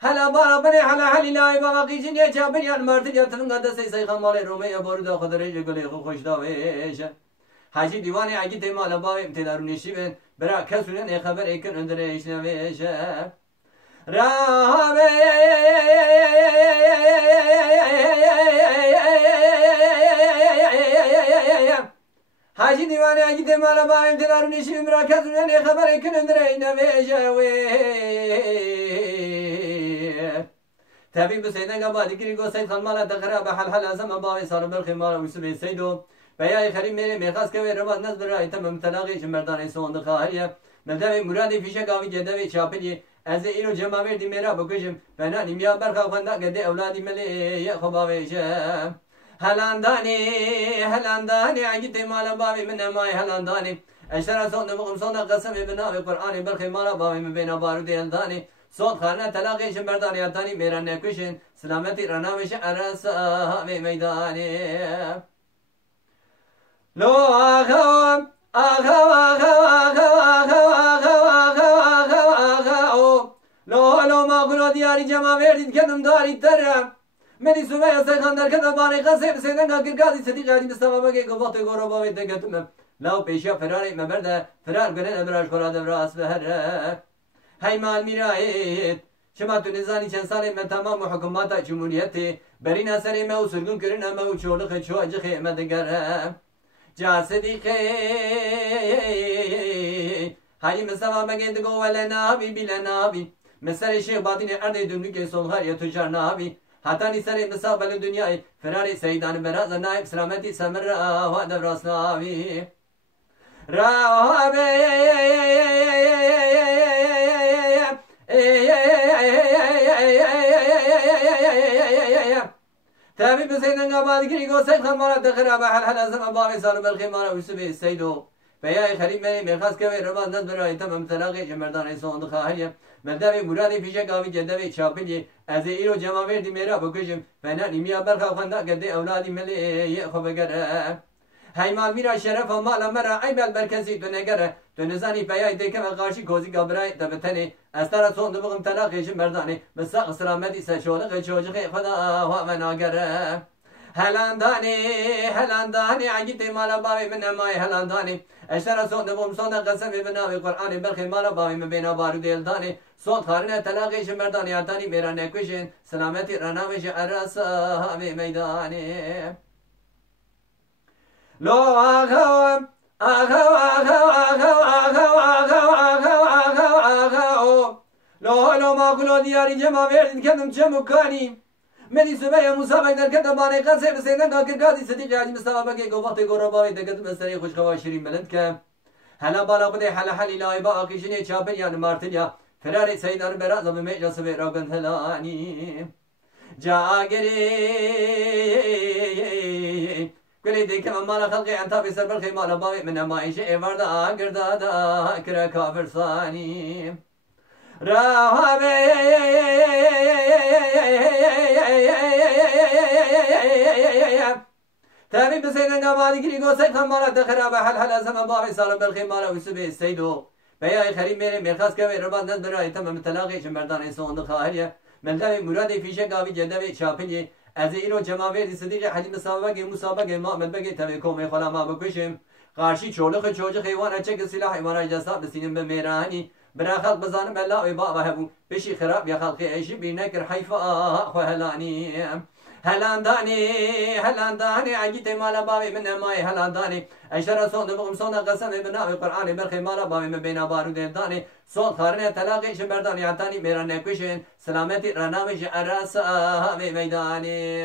هلا بارا بني هلا حلي لاي بابا قيجين يا جابر يا المرتل يا تلنقا دسي سي خمالي رومي يا بوردا خضري قولي خوش داويش حاجی دیوانه اگه دیمال بایم تدارونیشی بن برا کسونن ای خبر ایکن اندرش نویشه رابه حاجی دیوانه اگه دیمال بایم تدارونیشی بن برا کسونن ای خبر ایکن اندرش نویشه تابي بسيدنا قبادي كري قو سيد خلمالا تقرا بحل حل ازم باوي صار بالخي مالا وسبي سيدو بياي خريم ميري ميخاس كوي رباط نزل راي تمام تلاقي شمردان سوند خاهيه ملدوي مرادي فيشا قاوي جدوي شابلي از اینو جماویر دی میرا بکشم بنا نیمیا برخا خوندا گده اولادی ملی خباویشم هلاندانی عجیت مالا باوی من مای هلاندانی اشترا صوت بقم صوت قسم بناوي قرآن برخي مالا باوي من بين بارود هلداني صوت خانه تلاقي شمردان یادانی میرا نکشن سلامتی رنامش عرص همی میدانی لو آخوام لو ما قلو دیاری جمع وردید کدم داری ترم منی سومه یا سیخان در کدم بانی قصیب سیدن که کرکازی صدیق عدیم استفا بگی که وقت گورو باوی دکتم لو پیشیا فراری مبرده فرار کنن ابراش کراده براس بهره های مال میرایید شما تو نزانی چند سالی من تمام حکومات جمهوریتی برین اثری ما و سرگون کرن اما و چولخ چو اجخی مدگرم جا صدیقی های مصطفى بگید گو ولی نابی بیل نابی مثل شیخ باطین ارد دنیا که سلخار یا تجار نابی حتی نیسر مصابل دنیای فراری سیدان براز نایب سلامتی سمر و دبراس نابی رابی تابي بسيدنا قباد كري قو سيد خمارة تخرى بحل حل زم باوي صاروا بالخمارة وسبي السيدو بياي خريب مني مرخص كوي رباط نز براي تمام تلاقي جمردان صوند خاهية مردابي مرادي فيشا قاوي جدابي شابلي از ايرو جماوير دي ميرا بكشم فانا نميا برخا خندا قد اولادي ملي يأخو بقره هاي مال ميرا شرف ومال مرا عيب المركزي تنقره تنزاني بياي ديكا مقاشي كوزي قبراي تبتني استرى صوند بغم تلاقي جمرداني بساق سلامتي سشولق شوجخي خدا وامنا قره هلانداني عجيتي مالا باوي من ماي هلانداني اشترى صوت بوم صوت قسم بناوي قرآن برخي مالا باوي من بين بارو ديلداني صوت خارنا تلاقي شمرداني عطاني ميرا نكوشن سلامتي رناوش عرس هامي ميداني لو آخوام لو ما قلو دياري جمع وردن كدم جمكاني منی سومه موسابق در کدام بانه قصه بسیدن که کرکازی صدیق عجی مصطفى بگی که وقت گورا باوی دکت مستری خوشخوا شیرین بلند که هلا بالا بده حل حلی لای با آقیشنی چاپن یا مارتلیا فراری سیدان براز و میجا سبی راگن تلانی جاگری کلی دیکم مالا خلقی انتا بی سر برخی مالا باوی من امایش ایوارد آگر دادا کرا کافر ثانی راهبه تابي بسيدنا قبادي كري قو سيد خمارة تخرى بحل حل ازم باوي صار بالخي مالا وسبي السيدو بياي خريب ميري مرخص كوي رباط نز براي تمام تلاقي شمردان سوند خاهية ملدوي مرادي فيشا قاوي جدوي شابلي از اینو جماویر صدیق حدیم مسابقه ما من بگی تبی کومی خلا ما بکشم قارشی چولخ چوج خیوان چک سلاح ایمان جساب بسینم به میرانی برا خلق بزانم الله و بابا هبو بشی خراب یا خلقی عیشی بی نکر حیفا خو هلانی هلانداني عجيت مالا باوي من ماي هلانداني اشترى صوت بقم صوت قسم بناوي قرآن برخي مالا باوي من بين بارود داني صوت خارنه تلاقي شمرداني عطاني ميران نكوشن سلامتي رنامش عرس هامي ميداني